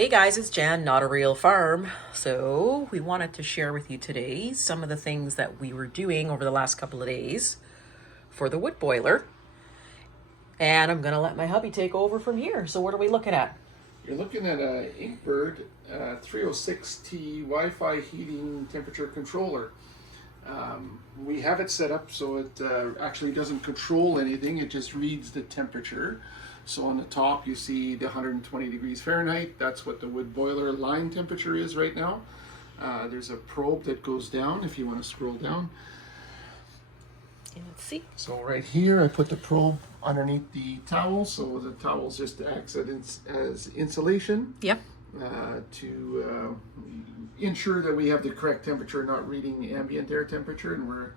Hey guys, it's Jan, Not a Real Farm. So we wanted to share with you today some of the things that we were doing over the last couple of days for the wood boiler. And I'm gonna let my hubby take over from here. So what are we looking at? You're looking at a Inkbird 306T Wi-Fi heating temperature controller. We have it set up so it actually doesn't control anything, it just reads the temperature. So on the top you see the 120 degrees Fahrenheit, that's what the wood boiler line temperature is right now. There's a probe that goes down if you want to scroll down. Let's see. So right here I put the probe underneath the towel, so the towel just acts as insulation. Yep. To ensure that we have the correct temperature, not reading ambient air temperature, and we're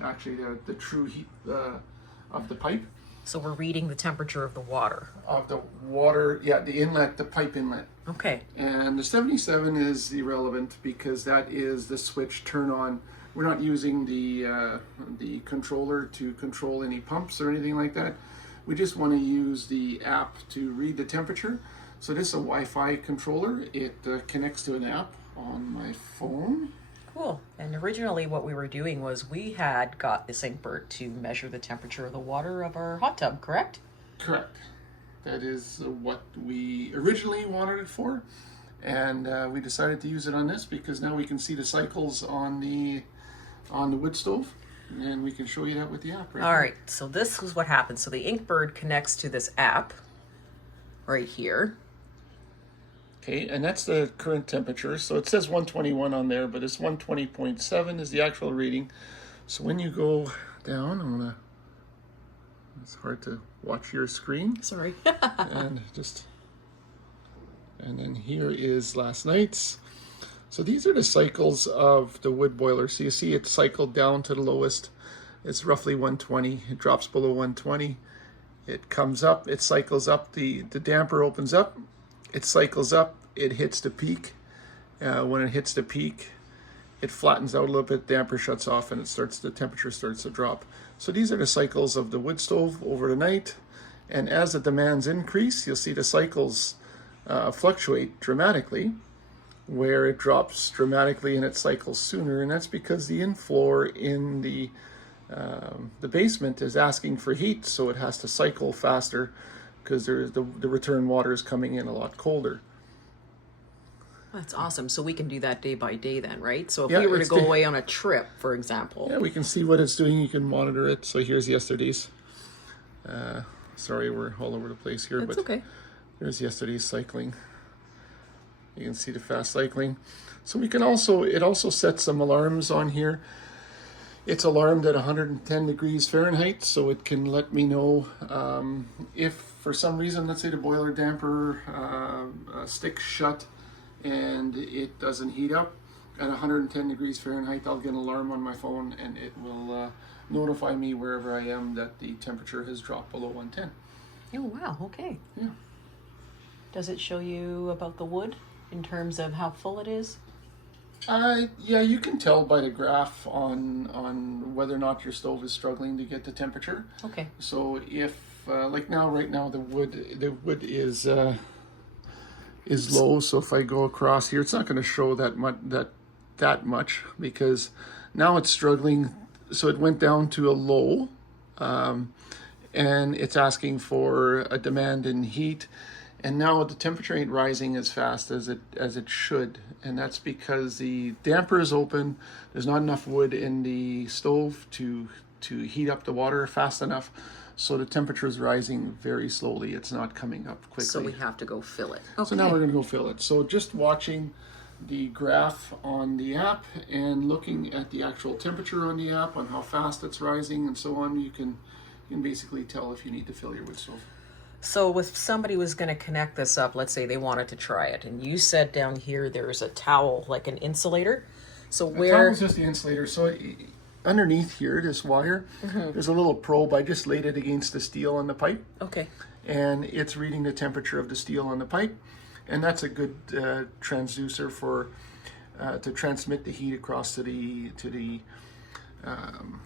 actually the true heat of the pipe. So we're reading the temperature of the water. Of the water, yeah, the inlet, the pipe inlet. Okay. And the 77 is irrelevant because that is the switch turn on. We're not using the controller to control any pumps or anything like that. We just want to use the app to read the temperature. So this is a Wi-Fi controller. It connects to an app on my phone. Cool. And originally what we were doing was we had got this Inkbird to measure the temperature of the water of our hot tub, correct? Correct. That is what we originally wanted it for. And we decided to use it on this because now we can see the cycles on the wood stove. And we can show you that with the app right All now. right, so this is what happens. So the Inkbird connects to this app right here. Okay, and that's the current temperature. So it says 121 on there, but it's 120.7 is the actual reading. So when you go down, it's hard to watch your screen. Sorry. and then here is last night's. So these are the cycles of the wood boiler. So you see it cycled down to the lowest. It's roughly 120. It drops below 120. It comes up, it cycles up, the damper opens up, it cycles up, it hits the peak. When it hits the peak, it flattens out a little bit, damper shuts off, and the temperature starts to drop. So these are the cycles of the wood stove over the night. And as the demands increase, you'll see the cycles fluctuate dramatically, where it drops dramatically and it cycles sooner. And that's because the in-floor in the basement is asking for heat, so it has to cycle faster because the return water is coming in a lot colder. That's awesome. So we can do that day by day then, right? So if Yeah, we were to it's go away on a trip, for example. Yeah, we can see what it's doing. You can monitor it. So here's yesterday's. Sorry, we're all over the place here, That's but okay. here's yesterday's cycling. You can see the fast cycling. So we can it also sets some alarms on here. It's alarmed at 110 degrees Fahrenheit, so it can let me know if for some reason, let's say the boiler damper sticks shut and it doesn't heat up at 110 degrees Fahrenheit, I'll get an alarm on my phone and it will notify me wherever I am that the temperature has dropped below 110. Oh, wow. Okay. Yeah. Does it show you about the wood in terms of how full it is? Yeah, you can tell by the graph on whether or not your stove is struggling to get the temperature. Okay. So if like right now the wood is low. So if I go across here, it's not going to show that much because now it's struggling. So it went down to a low, and it's asking for a demand in heat. And now the temperature ain't rising as fast as it should, and that's because the damper is open. There's not enough wood in the stove to heat up the water fast enough, so the temperature is rising very slowly. It's not coming up quickly. So we have to go fill it. Okay. So now we're going to go fill it. So just watching the graph on the app and looking at the actual temperature on the app, on how fast it's rising and so on, you can basically tell if you need to fill your wood stove. So if somebody was going to connect this up, let's say they wanted to try it, and you said down here there's a towel, like an insulator. So The towel is just the insulator. So underneath here, this wire, there's a little probe. I just laid it against the steel on the pipe. Okay. And it's reading the temperature of the steel on the pipe. And that's a good transducer for to transmit the heat across to the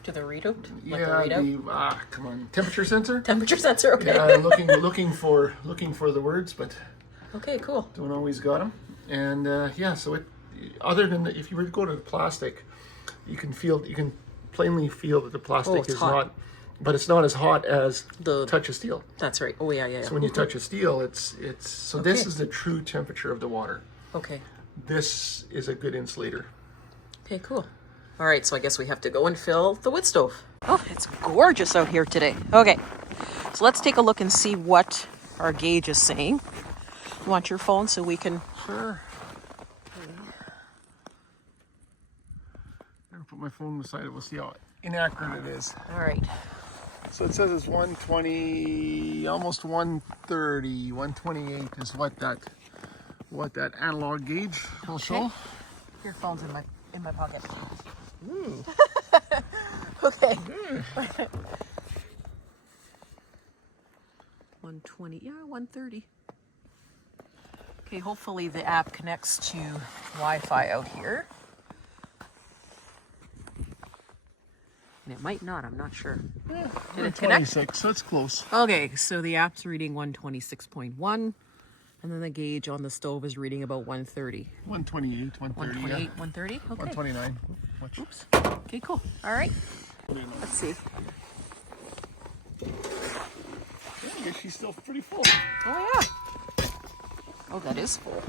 To the readout? Like Yeah, a readout? come on, temperature sensor. Temperature sensor, okay. Looking for the words, but Okay, cool. Don't always got them. And yeah, so it, other than if you were to go to the plastic, you can plainly feel that the plastic is hot. not, but it's not as hot as The touch of steel. That's right. Oh yeah, yeah. So when you touch a steel, it's so this is the true temperature of the water. Okay. This is a good insulator. Okay, cool. All right, so I guess we have to go and fill the wood stove. Oh, it's gorgeous out here today. Okay, so let's take a look and see what our gauge is saying. You want your phone so we can... Sure. I'm gonna put my phone beside it. We'll see how inaccurate it is. All right. So it says it's 120, almost 130, 128 is what that analog gauge will show. Your phone's in my pocket. Ooh. Okay. Good. 120, yeah, 130. Okay, hopefully the app connects to Wi-Fi out here. And it might not, I'm not sure. Yeah, Did it connect? 26, so it's close. Okay, so the app's reading 126.1, and then the gauge on the stove is reading about 130. 128, 130. 128, 130? Okay. 129. Watch. Oops. Okay, cool. All right. Let's see. Yeah, I guess she's still pretty full. Oh, yeah. Oh, that is full.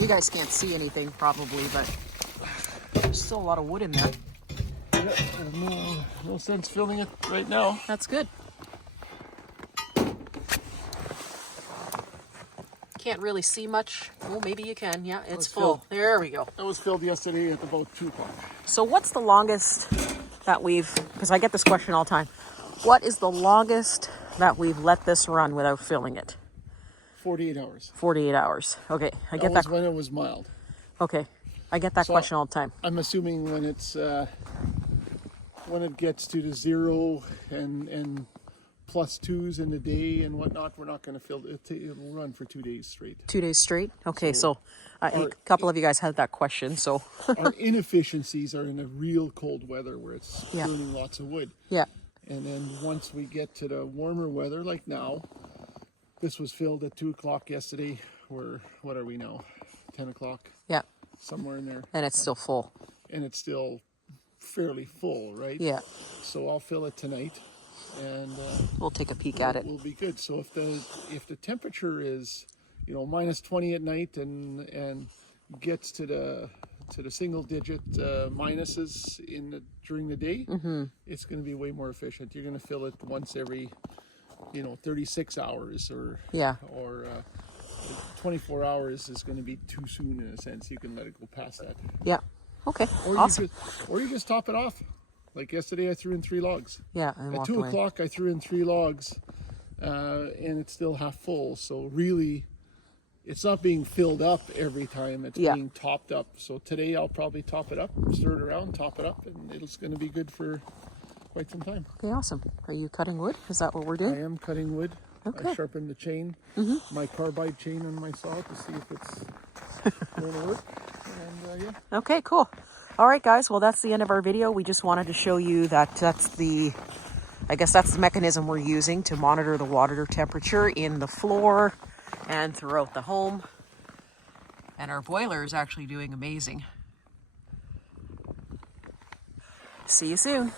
You guys can't see anything probably, but there's still a lot of wood in there. Yeah, there's no sense filling it right now. That's good. Can't really see much. Oh, maybe you can. Yeah, it's full. filled. There we go. That was filled yesterday at about 2 o'clock. So what's the longest that we've, because I get this question all the time, what is the longest that we've let this run without filling it? 48 hours. 48 hours. Okay, I get That that. was when it was mild. Okay, I get that So, question all the time. I'm assuming when it's when it gets to the 0 and plus 2s in the day and whatnot, we're not going to fill it. It'll run for 2 days straight. 2 days straight? Okay, so a couple of you guys had that question, so. Our inefficiencies are in the real cold weather where it's Yeah. burning lots of wood. Yeah, And then once we get to the warmer weather, like now, this was filled at 2 o'clock yesterday. What are we now? 10 o'clock? yeah, Somewhere in there. and it's still full. And it's still fairly full, right? Yeah, So I'll fill it tonight, and we'll take a peek at it. we'll be good. So if the temperature is, minus 20 at night and gets to the single digit minuses during the day, it's going to be way more efficient. You're going to fill it once every 36 hours or Yeah. 24 hours is going to be too soon in a sense. You can let it go past that. Yeah, okay, Or awesome. you just top it off. Like yesterday, I threw in 3 logs. Yeah, and At walk 2 away. o'clock, I threw in 3 logs, and it's still half full. So really, it's not being filled up every time. It's Yeah. being topped up. So today, I'll probably top it up, stir it around, top it up, and it's going to be good for quite some time. Okay, awesome. Are you cutting wood? Is that what we're I doing? am cutting wood. Okay. I sharpened the chain, my carbide chain on my saw to see if it's going to work. And yeah. Okay, cool. All right, guys. Well, that's the end of our video. We just wanted to show you that that's the mechanism we're using to monitor the water temperature in the floor and throughout the home. And our boiler is actually doing amazing. See you soon.